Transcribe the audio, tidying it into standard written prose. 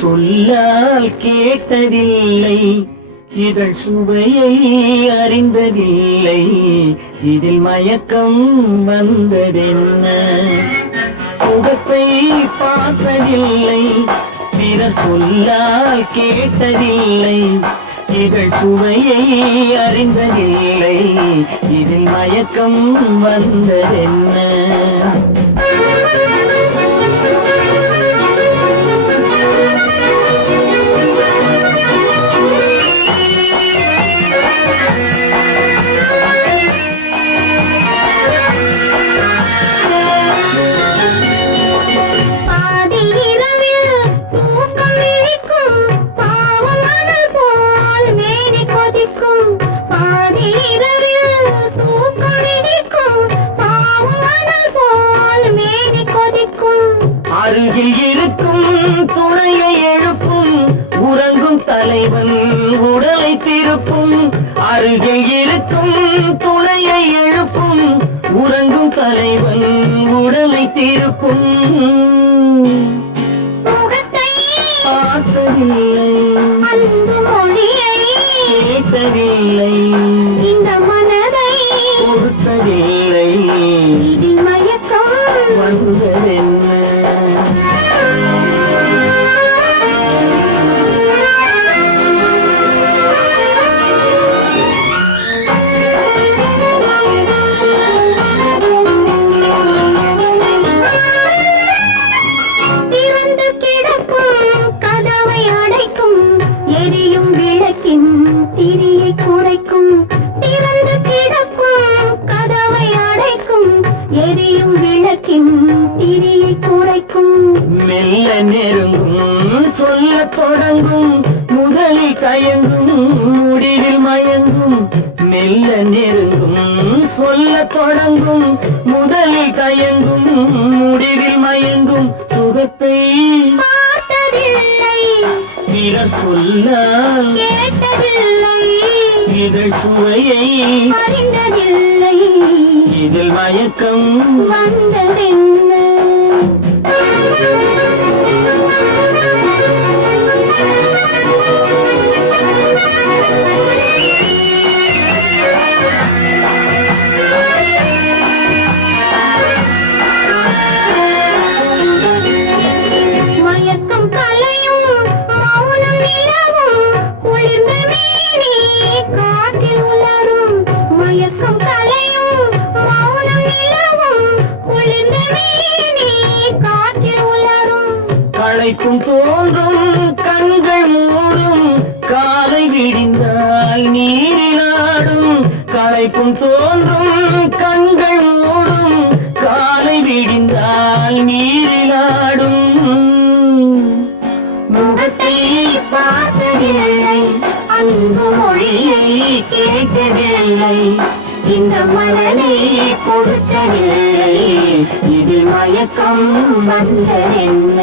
சொல்லால் கேட்டதில்லை, இதழ் சுவையை அறிந்ததில்லை, இதில் மயக்கம் வந்ததென்ன? முகத்தை பார்த்ததில்லை, பிறர் சொல்லால் கேட்டதில்லை, இதழ் சுவையை அறிந்ததில்லை, இதில் மயக்கம் வந்ததென்ன? அருகில் இருக்கும் துணையை எழுப்பும் உறங்கும் தலைவன் உடலை திருப்பும். அருகில் இருக்கும் துணையை எழுப்பும் உறங்கும் தலைவன் உடலை திருப்பும். பார்த்ததில்லை, அந்த மொழியை கேட்டதில்லை, இந்த மனதை பொறுத்ததில்லை, இதில் மயக்கம் வந்ததென்ன? திறந்து கிடக்கும் கதவை அடைக்கும் எரியும் விளக்கின் திரியை குறைக்கும். திறந்து கிடக்கும் கதவை அடைக்கும் எரியும் விளக்கின் திரியை குறைக்கும். மெல்ல நெருங்கும் சொல்ல தொடங்கும் முதலில் தயங்கும் முடிவில் மயங்கும். மெல்ல நெருங்கும் சொல்ல தொடங்கும் முதலில் தயங்கும் முடிவில் மயங்கும். சுகத்தை பார்த்ததில்லை, பிறர் சொல்லால் கேட்டதில்லை, இதழ் சுவையை அறிந்ததில்லை, இதில் மயக்கம் வந்ததென்ன? மயக்கம் கலையும் மௌனம் நிலவும் குளிர்ந்த மேனி காற்றில் உலரும். மயக்கம் கலையும் மௌனம் நிலவும் குளிர்ந்த மேனி காற்றில் உலரும். களைக்கும் தோன்றும் கண்கள் மூடும் காலை விடிந்தால் நீரிலாடும். களைக்கும் தோன்றும் கண்கள் மூடும் காலை விடிந்தால் நீரிலாடும். முகத்தை பார்த்ததில்லை, அன்பு மொழியை கேட்டதில்லை, இந்த மனதை கொடுத்ததில்லை, இது மயக்கம் வந்ததென்ன?